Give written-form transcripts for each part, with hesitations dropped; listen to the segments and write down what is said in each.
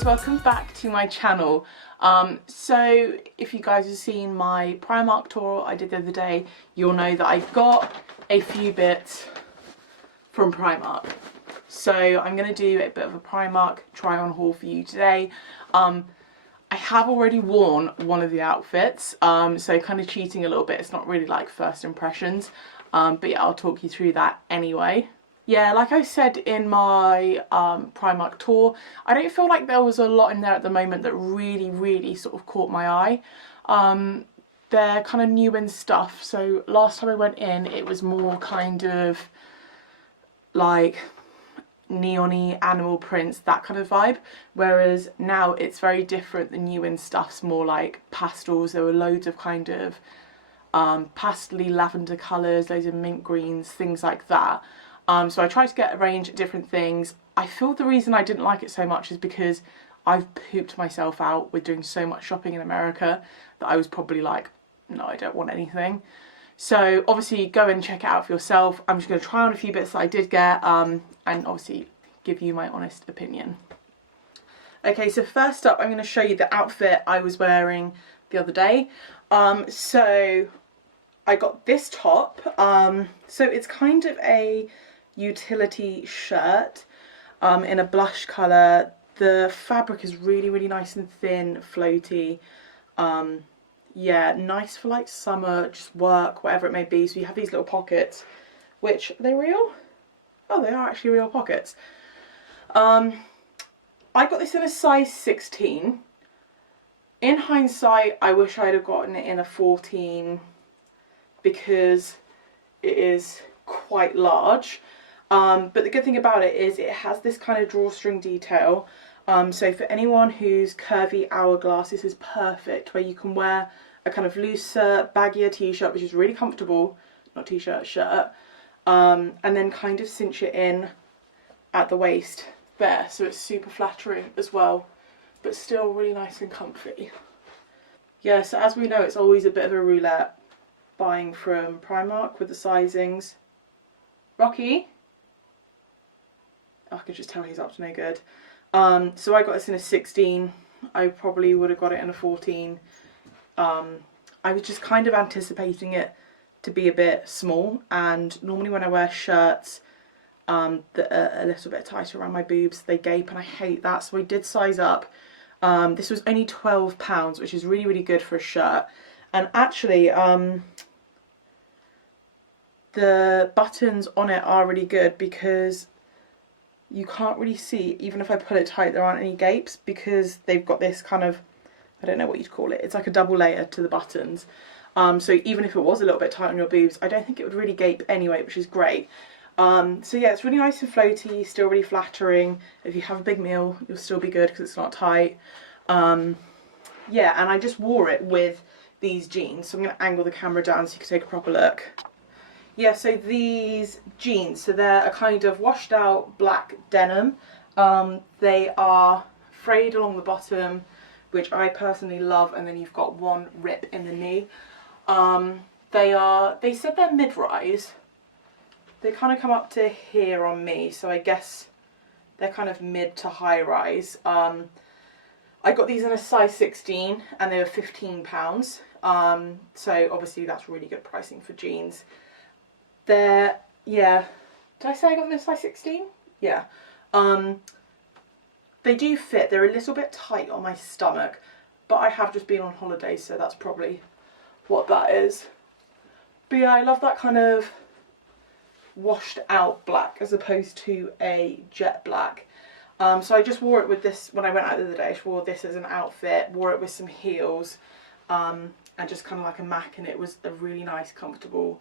guys, welcome back to my channel. So if you guys have seen my Primark tour I did the other day, you'll know that I've got a few bits from Primark. So I'm going to do a bit of a Primark try on haul for you today. I have already worn one of the outfits, so kind of cheating a little bit. It's not really like first impressions, but yeah, I'll talk you through that anyway. Yeah, like I said in my Primark tour, I don't feel like there was a lot in there at the moment that really sort of caught my eye. They're kind of new in stuff, so last time I went in it was more kind of like neon-y animal prints, that kind of vibe, whereas now it's very different. The new in stuff's more like pastels. There were loads of kind of pastel-y lavender colours, loads of mint greens, things like that. So I tried to get a range of different things. I feel the reason I didn't like it so much is because I've pooped myself out with doing so much shopping in America that I was probably like, no, I don't want anything. So obviously go and check it out for yourself. I'm just going to try on a few bits that I did get and obviously give you my honest opinion. Okay, so first up I'm going to show you the outfit I was wearing the other day. So I got this top. So it's kind of a utility shirt in a blush colour. The fabric is really nice and thin, floaty. Yeah, nice for like summer, just work, whatever it may be. So you have these little pockets, which, are they real? Oh, they are actually real pockets. I got this in a size 16. In hindsight, I wish I'd have gotten it in a 14 because it is quite large. But the good thing about it is it has this kind of drawstring detail. So for anyone who's curvy hourglass, this is perfect, where you can wear a kind of looser, baggier t-shirt, which is really comfortable, not t-shirt, shirt, and then kind of cinch it in at the waist there, so it's super flattering as well, but still really nice and comfy. Yeah, so as we know, it's always a bit of a roulette buying from Primark with the sizings. Rocky? I can just tell he's up to no good. So I got this in a 16. I probably would have got it in a 14. I was just kind of anticipating it to be a bit small, and normally when I wear shirts that are a little bit tighter around my boobs, they gape, and I hate that, so I did size up. This was only £12, which is really good for a shirt, and actually the buttons on it are really good because you can't really see, even if I pull it tight, there aren't any gapes because they've got this kind of, I don't know what you'd call it, it's like a double layer to the buttons. So even if it was a little bit tight on your boobs, I don't think it would really gape anyway, which is great. So yeah, it's really nice and floaty, still really flattering. If you have a big meal, you'll still be good because it's not tight. Yeah, and I just wore it with these jeans, so I'm going to angle the camera down so you can take a proper look. Yeah, so these jeans, so they're a kind of washed out black denim. They are frayed along the bottom, which I personally love, and then you've got one rip in the knee. They said they're mid-rise. They kind of come up to here on me, so I guess they're kind of mid to high rise. I got these in a size 16 and they were £15. So obviously that's really good pricing for jeans. They're, yeah, did I say I got them in a size 16? Yeah. They do fit. They're a little bit tight on my stomach, but I have just been on holiday, so that's probably what that is. But yeah, I love that kind of washed out black as opposed to a jet black. So I just wore it with this when I went out the other day. I just wore this as an outfit, wore it with some heels, and just kind of like a MAC, and it was a really nice, comfortable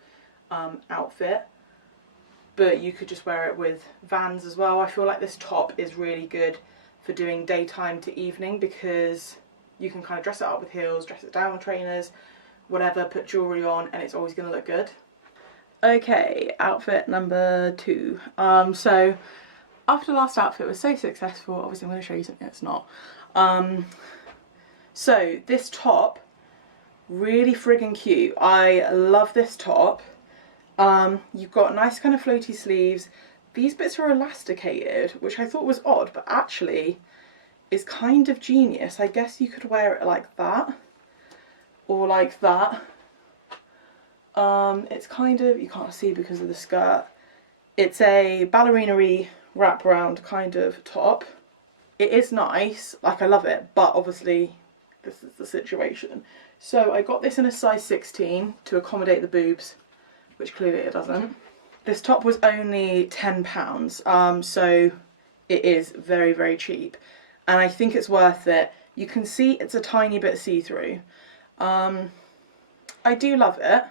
outfit. But you could just wear it with Vans as well. I feel like this top is really good for doing daytime to evening because you can kind of dress it up with heels, dress it down with trainers, whatever, put jewellery on, and it's always going to look good. Okay, outfit number 2. So after the last outfit was so successful, obviously I'm going to show you something that's not. So this top, really friggin' cute. I love this top. You've got nice kind of floaty sleeves. These bits are elasticated, which I thought was odd, but actually is kind of genius. I guess you could wear it like that or like that. It's kind of, you can't see because of the skirt. It's a ballerina-y wraparound kind of top. It is nice, like I love it, but obviously this is the situation. So I got this in a size 16 to accommodate the boobs, which clearly it doesn't. This top was only £10, so it is very, very cheap. And I think it's worth it. You can see it's a tiny bit see-through. I do love it.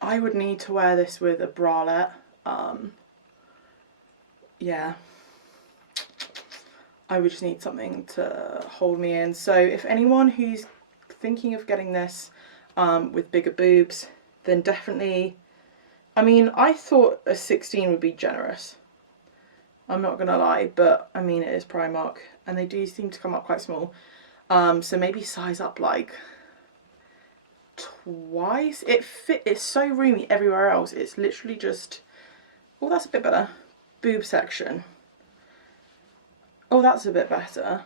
I would need to wear this with a bralette. Yeah. I would just need something to hold me in. So if anyone who's thinking of getting this with bigger boobs, then definitely, I mean, I thought a 16 would be generous. I'm not gonna lie, but I mean, it is Primark and they do seem to come up quite small. So maybe size up like twice. It's so roomy everywhere else. It's literally just, oh, that's a bit better. Boob section. Oh, that's a bit better.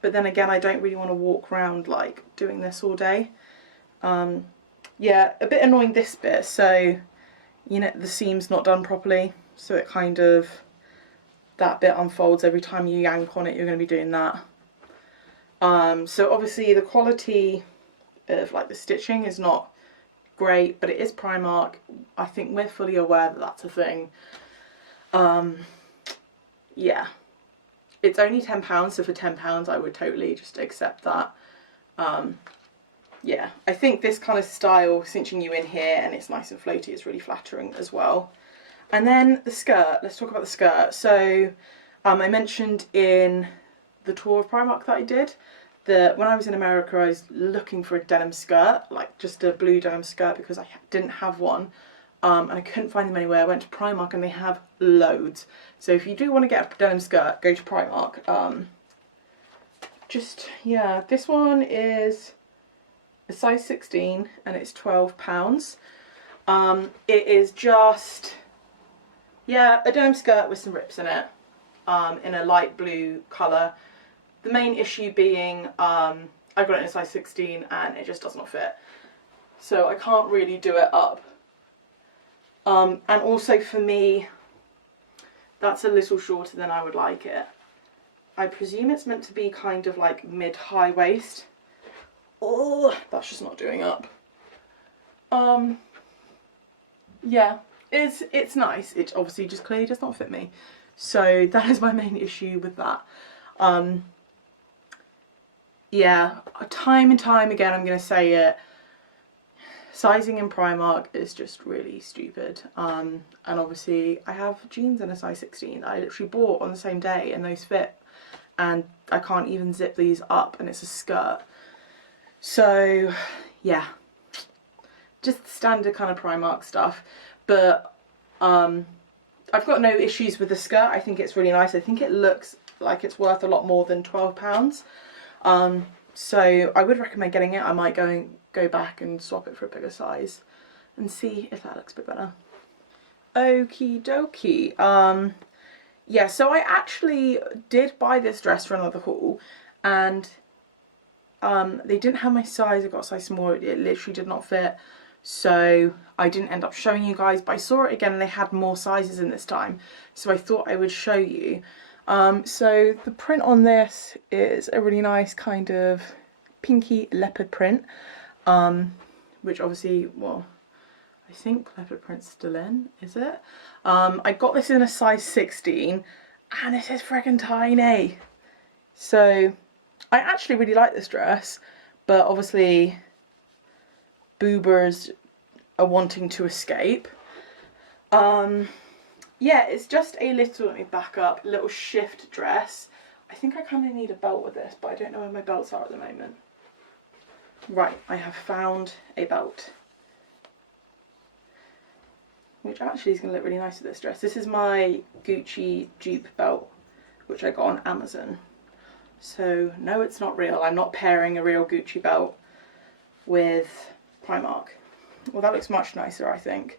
But then again, I don't really want to walk around like doing this all day. Yeah, a bit annoying this bit. So, you know, the seam's not done properly. So it kind of, that bit unfolds every time you yank on it, you're going to be doing that. So obviously the quality of like the stitching is not great, but it is Primark. I think we're fully aware that that's a thing. Yeah, it's only £10, so for £10 I would totally just accept that. Yeah, I think this kind of style, cinching you in here and it's nice and floaty, is really flattering as well. And then the skirt, let's talk about the skirt. So I mentioned in the tour of Primark that I did that when I was in America I was looking for a denim skirt, like just a blue denim skirt, because I didn't have one. And I couldn't find them anywhere. I went to Primark and they have loads. So if you do want to get a denim skirt, go to Primark. Yeah, this one is a size 16 and it's £12. It is just, yeah, a denim skirt with some rips in it, in a light blue colour. The main issue being I got it in a size 16 and it just does not fit. So I can't really do it up. And also for me, that's a little shorter than I would like it. I presume it's meant to be kind of like mid-high waist. Oh, that's just not doing up. Yeah, it's nice. It obviously just clearly does not fit me. So that is my main issue with that. Yeah, time and time again I'm going to say it. Sizing in Primark is just really stupid. And obviously I have jeans in a size 16 that I literally bought on the same day and those fit. And I can't even zip these up and it's a skirt. So yeah, just standard kind of Primark stuff. But I've got no issues with the skirt. I think it's really nice. I think it looks like it's worth a lot more than £12. So I would recommend getting it. I might go back and swap it for a bigger size and see if that looks a bit better. Okie dokie. Yeah, so I actually did buy this dress for another haul and they didn't have my size. I got a size small. It literally did not fit. So I didn't end up showing you guys, but I saw it again and they had more sizes in this time. So I thought I would show you. So the print on this is a really nice kind of pinky leopard print, which obviously, well, I think leopard print's still in, is it? I got this in a size 16 and it is freaking tiny. So I actually really like this dress, but obviously boobers are wanting to escape. Yeah, it's just a little, let me back up, little shift dress. I think I kind of need a belt with this, but I don't know where my belts are at the moment. Right, I have found a belt, which actually is going to look really nice with this dress. This is my Gucci dupe belt, which I got on Amazon. So no, it's not real. I'm not pairing a real Gucci belt with Primark. Well, that looks much nicer, I think.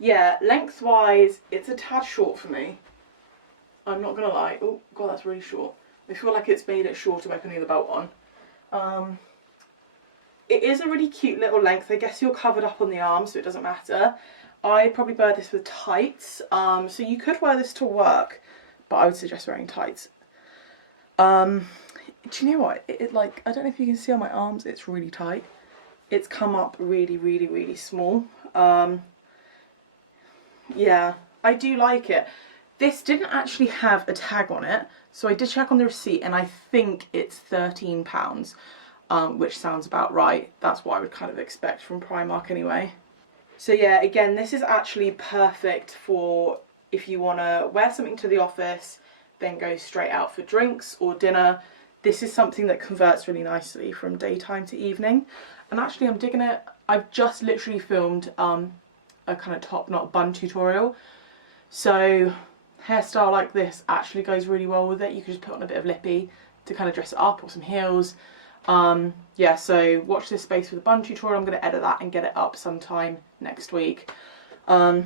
Yeah, lengthwise, it's a tad short for me. I'm not gonna lie. Oh god, that's really short. I feel like it's made it shorter by putting the belt on. It is a really cute little length. I guess you're covered up on the arms, so it doesn't matter. I probably wear this with tights. So you could wear this to work, but I would suggest wearing tights. Do you know what? It like, I don't know if you can see on my arms, it's really tight. It's come up really, really, really small. Yeah, I do like it. This didn't actually have a tag on it, so I did check on the receipt, and I think it's £13. Which sounds about right. That's what I would kind of expect from Primark anyway. So yeah, again, this is actually perfect for if you want to wear something to the office, then go straight out for drinks or dinner. This is something that converts really nicely from daytime to evening. And actually I'm digging it. I've just literally filmed a kind of top knot bun tutorial. So hairstyle like this actually goes really well with it. You can just put on a bit of lippy to kind of dress it up, or some heels. Yeah, so watch this space for the bun tutorial. I'm going to edit that and get it up sometime next week. But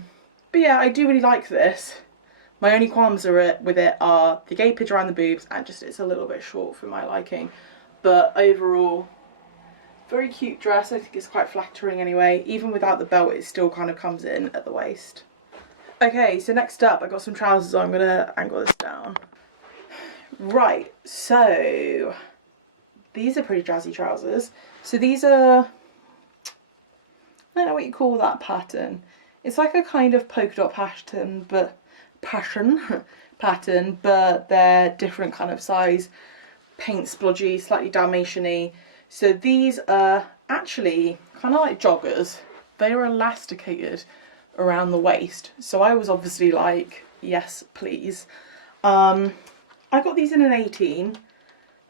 yeah, I do really like this. My only qualms with it are the gapage around the boobs, and just it's a little bit short for my liking. But overall, very cute dress. I think it's quite flattering anyway. Even without the belt, it still kind of comes in at the waist. Okay, so next up, I got some trousers on. I'm going to angle this down. Right, so these are pretty jazzy trousers. So these are, I don't know what you call that pattern. It's like a kind of polka dot pattern, but but they're different kind of size, paint splodgy, slightly Dalmatian-y. So these are actually kind of like joggers. They are elasticated around the waist. So I was obviously like, yes, please. I got these in an 18.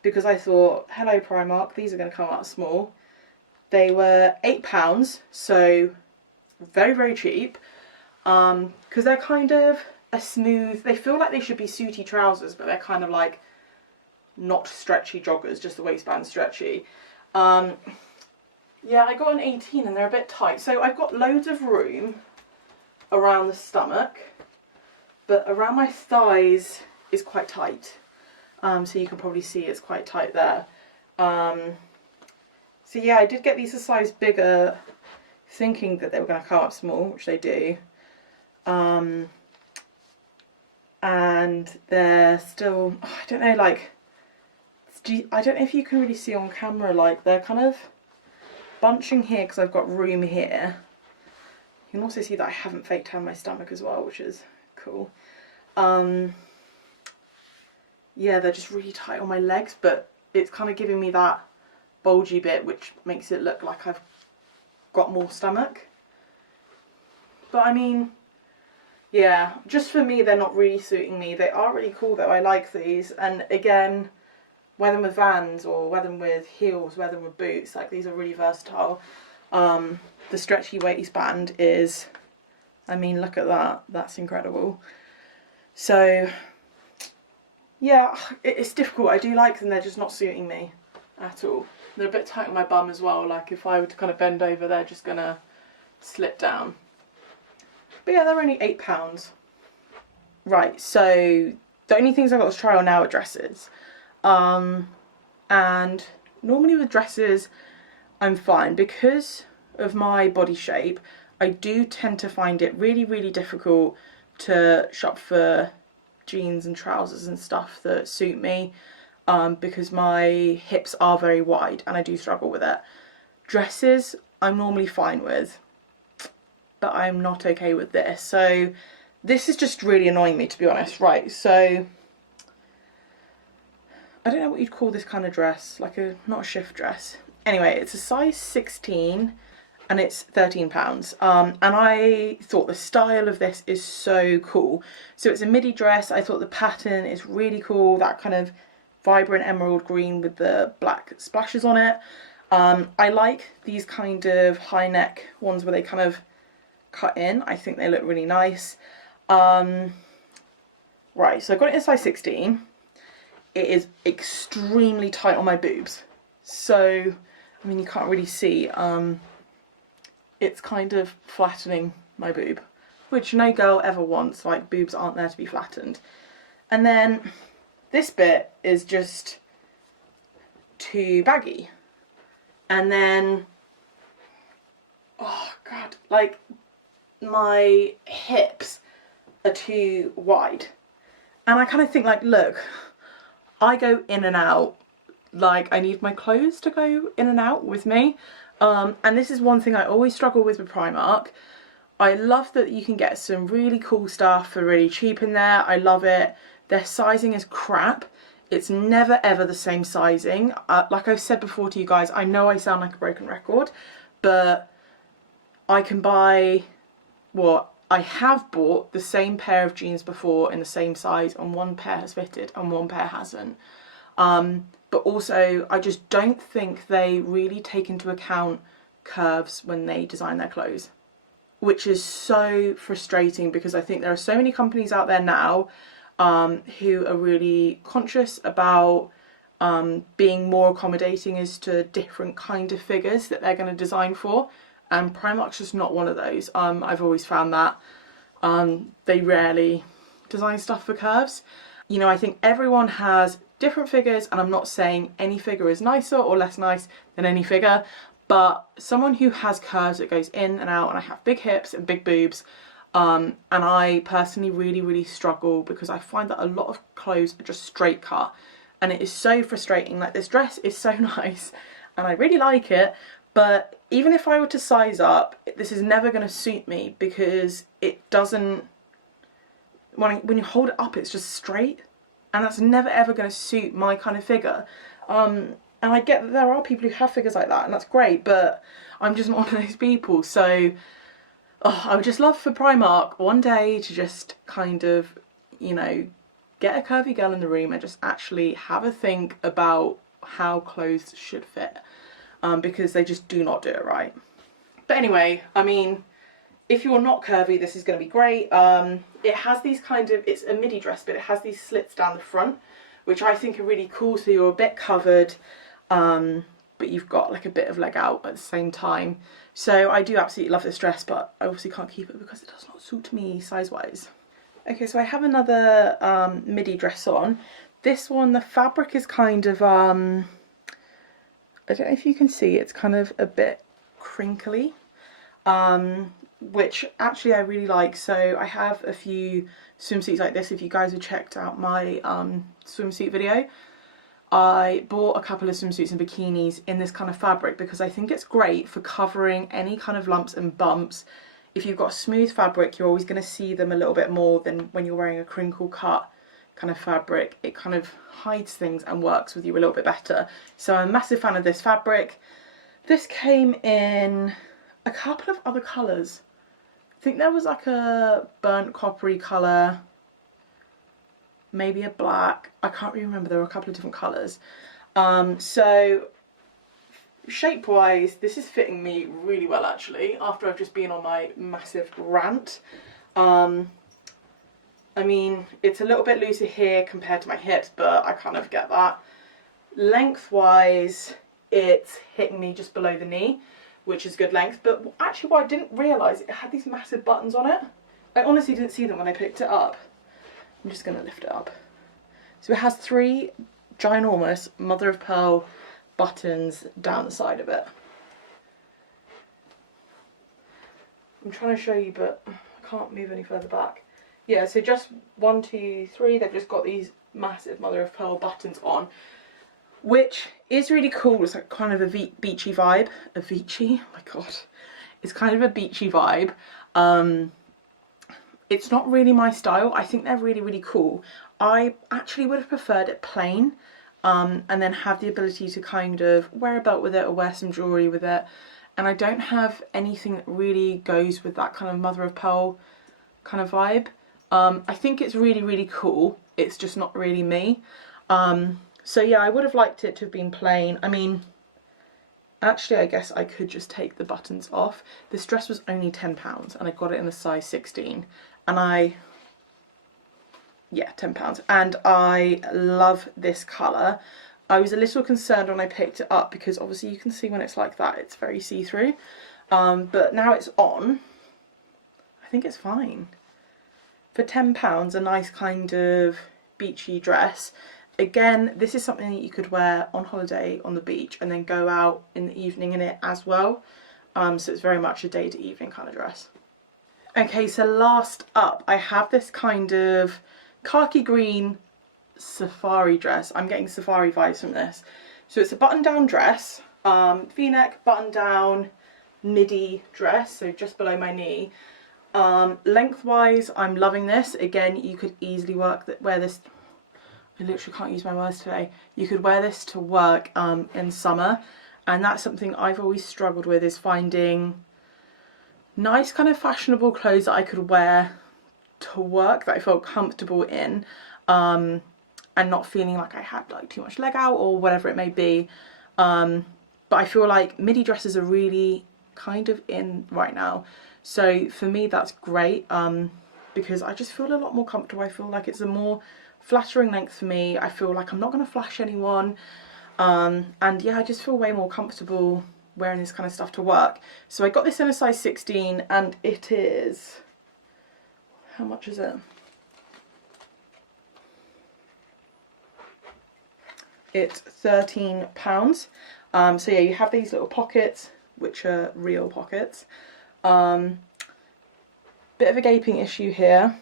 Because I thought, hello Primark, these are going to come out small. They were £8, so very, very cheap. Because they're kind of a smooth, they feel like they should be suity trousers, but they're kind of like not stretchy joggers, just the waistband stretchy. Yeah, I got an 18 and they're a bit tight. So I've got loads of room around the stomach, but around my thighs is quite tight. So you can probably see it's quite tight there. So yeah, I did get these a size bigger, thinking that they were going to come up small, which they do. And they're still, oh, I don't know, like, I don't know if you can really see on camera, like, they're kind of bunching here because I've got room here. You can also see that I haven't fake tanned my stomach as well, which is cool. Yeah, they're just really tight on my legs, but it's kind of giving me that bulgy bit, which makes it look like I've got more stomach. But I mean, yeah, just for me, they're not really suiting me. They are really cool though. I like these. And again, wear them with Vans or wear them with heels, wear them with boots. Like, these are really versatile. The stretchy waistband is, I mean, look at that. That's incredible. So yeah, it's difficult. I do like them, they're just not suiting me at all. They're a bit tight on my bum as well, like if I were to kind of bend over, they're just gonna slip down. But yeah, they're only £8. Right, so the only things I've got to try on now are dresses. And normally with dresses, I'm fine. Because of my body shape, I do tend to find it really, really difficult to shop for jeans and trousers and stuff that suit me, because my hips are very wide and I do struggle with it. Dresses I'm normally fine with, but I'm not okay with this. So this is just really annoying me, to be honest. Right, so I don't know what you'd call this kind of dress, like a, not a shift dress. Anyway, it's a size 16 and it's £13. And I thought the style of this is so cool. So it's a midi dress. I thought the pattern is really cool, that kind of vibrant emerald green with the black splashes on it. I like these kind of high neck ones where they kind of cut in. I think they look really nice. Right, so I got it in size 16. It is extremely tight on my boobs. So, I mean, you can't really see. It's kind of flattening my boob, which no girl ever wants. Like, boobs aren't there to be flattened. And then this bit is just too baggy. And then, oh God, like my hips are too wide. And I kind of think like, look, I go in and out, like I need my clothes to go in and out with me. And this is one thing I always struggle with Primark. I love that you can get some really cool stuff for really cheap in there. I love it. Their sizing is crap. It's never ever the same sizing. Like I've said before to you guys, I know I sound like a broken record, but I can buy, I have bought the same pair of jeans before in the same size, and one pair has fitted and one pair hasn't. But also I just don't think they really take into account curves when they design their clothes, which is so frustrating because I think there are so many companies out there now who are really conscious about being more accommodating as to different kind of figures that they're going to design for, and Primark's just not one of those. I've always found that they rarely design stuff for curves. You know, I think everyone has different figures, and I'm not saying any figure is nicer or less nice than any figure, but someone who has curves that goes in and out, and I have big hips and big boobs, and I personally really struggle because I find that a lot of clothes are just straight cut, and it is so frustrating. Like, this dress is so nice and I really like it, but even if I were to size up, this is never going to suit me because it doesn't, when you hold it up, it's just straight, and that's never ever going to suit my kind of figure. And I get that there are people who have figures like that, and that's great, but I'm just not one of those people. So I would just love for Primark one day to just kind of, you know, get a curvy girl in the room and just actually have a think about how clothes should fit, because they just do not do it right. But anyway, I mean, if you're not curvy, this is going to be great. It has these kind of, it's a midi dress, but it has these slits down the front, which I think are really cool. So you're a bit covered, but you've got like a bit of leg out at the same time. So I do absolutely love this dress, but I obviously can't keep it because it does not suit me size-wise. Okay, so I have another midi dress on. This one, the fabric is kind of, I don't know if you can see, it's kind of a bit crinkly. Which actually I really like. So I have a few swimsuits like this. If you guys have checked out my swimsuit video, I bought a couple of swimsuits and bikinis in this kind of fabric because I think it's great for covering any kind of lumps and bumps. If you've got smooth fabric, you're always going to see them a little bit more than when you're wearing a crinkle cut kind of fabric. It kind of hides things and works with you a little bit better. So I'm a massive fan of this fabric. This came in a couple of other colours. I think there was like a burnt coppery colour, maybe a black, I can't really remember, there were a couple of different colours. So shape wise, this is fitting me really well actually, after I've just been on my massive rant. I mean, it's a little bit looser here compared to my hips, but I kind of get that. Lengthwise, it's hitting me just below the knee, which is good length, but actually what I didn't realise, it had these massive buttons on it. I honestly didn't see them when I picked it up. I'm just going to lift it up. So it has 3 ginormous mother of pearl buttons down the side of it. I'm trying to show you, but I can't move any further back. Yeah, so just 1, 2, 3, they've just got these massive mother of pearl buttons on, which is really cool. It's like kind of a beachy vibe. A Beachy? Oh my god. It's kind of a beachy vibe. It's not really my style. I think they're really cool. I actually would have preferred it plain, and then have the ability to kind of wear a belt with it or wear some jewellery with it. And I don't have anything that really goes with that kind of mother of pearl kind of vibe. I think it's really cool. It's just not really me. So yeah, I would have liked it to have been plain. I mean, actually I guess I could just take the buttons off. This dress was only £10 and I got it in a size 16, and yeah, £10, and I love this colour. I was a little concerned when I picked it up because obviously you can see when it's like that, it's very see-through, but now it's on, I think it's fine. For £10, a nice kind of beachy dress. Again, this is something that you could wear on holiday on the beach and then go out in the evening in it as well. So it's very much a day to evening kind of dress. Okay, so last up, I have this kind of khaki green safari dress. I'm getting safari vibes from this. So it's a button-down dress, v-neck, button-down, midi dress, so just below my knee. Lengthwise, I'm loving this. Again, you could easily wear this. I literally can't use my words today. You could wear this to work in summer, and that's something I've always struggled with, is finding nice kind of fashionable clothes that I could wear to work that I felt comfortable in, and not feeling like I had like too much leg out or whatever it may be. But I feel like midi dresses are really kind of in right now, so for me that's great, because I just feel a lot more comfortable. I feel like it's a more flattering length for me. I feel like I'm not going to flash anyone, and yeah, I just feel way more comfortable wearing this kind of stuff to work. So I got this in a size 16, and it is, how much is it? It's £13. So yeah, you have these little pockets, which are real pockets. Bit of a gaping issue here,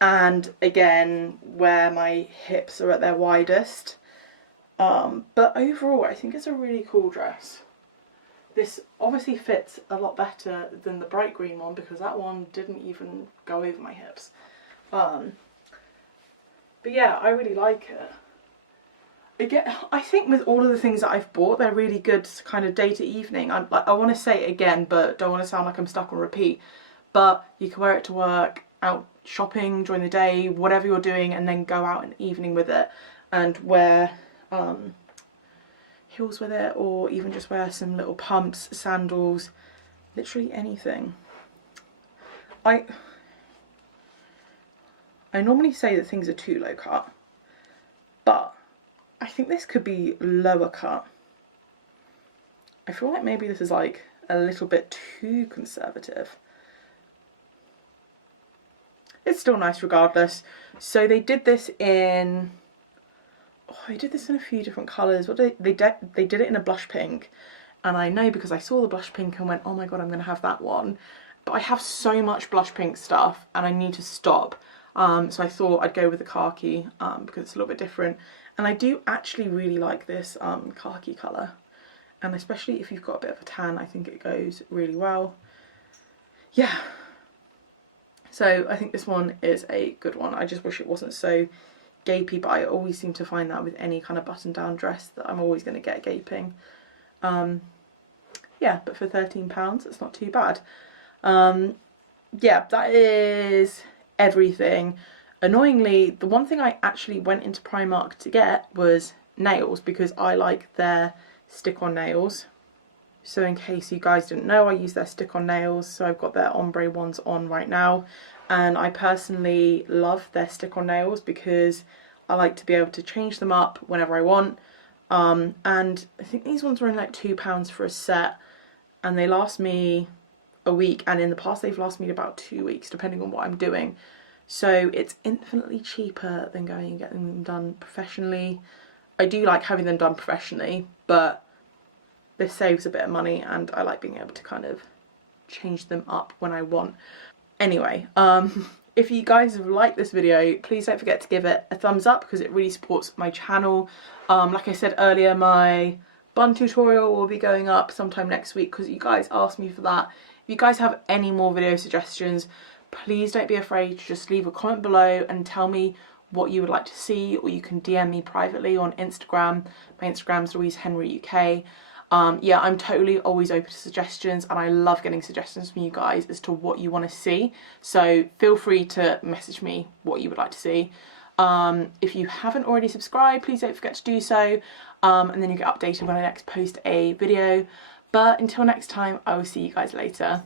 and again where my hips are at their widest. But overall I think it's a really cool dress. This obviously fits a lot better than the bright green one, because that one didn't even go over my hips. But yeah, I really like it. Again, I think with all of the things that I've bought, they're really good kind of day to evening. I want to say it again, but don't want to sound like I'm stuck on repeat. But you can wear it to work, out shopping during the day, whatever you're doing, and then go out in the evening with it and wear heels with it, or even just wear some little pumps, sandals, literally anything. I normally say that things are too low cut, but I think this could be lower cut. I feel like maybe this is like a little bit too conservative. It's still nice regardless. So they did this in, they did this in a few different colours. They did it in a blush pink, and I know because I saw the blush pink and went, oh my god, I'm going to have that one. But I have so much blush pink stuff and I need to stop. So I thought I'd go with the khaki because it's a little bit different. And I do actually really like this khaki colour, and especially if you've got a bit of a tan, I think it goes really well. Yeah, so I think this one is a good one. I just wish it wasn't so gapey, but I always seem to find that with any kind of button down dress that I'm always going to get gaping. Yeah, but for £13 it's not too bad. Yeah, that is everything. Annoyingly, the one thing I actually went into Primark to get was nails, because I like their stick-on nails. So in case you guys didn't know, I use their stick-on nails, so I've got their ombre ones on right now, and I personally love their stick-on nails because I like to be able to change them up whenever I want. And I think these ones were only like £2 for a set, and they last me a week, and in the past they've lasted me about 2 weeks depending on what I'm doing. So it's infinitely cheaper than going and getting them done professionally. I do like having them done professionally, but this saves a bit of money, and I like being able to kind of change them up when I want. Anyway, if you guys have liked this video, please don't forget to give it a thumbs up because it really supports my channel. Like I said earlier, my bun tutorial will be going up sometime next week because you guys asked me for that. If you guys have any more video suggestions, please don't be afraid to just leave a comment below and tell me what you would like to see, or you can DM me privately on Instagram. My Instagram is louisehenryuk. Yeah, I'm totally always open to suggestions, and I love getting suggestions from you guys as to what you want to see. So feel free to message me what you would like to see. If you haven't already subscribed, please don't forget to do so, and then you get updated when I next post a video. But until next time, I will see you guys later.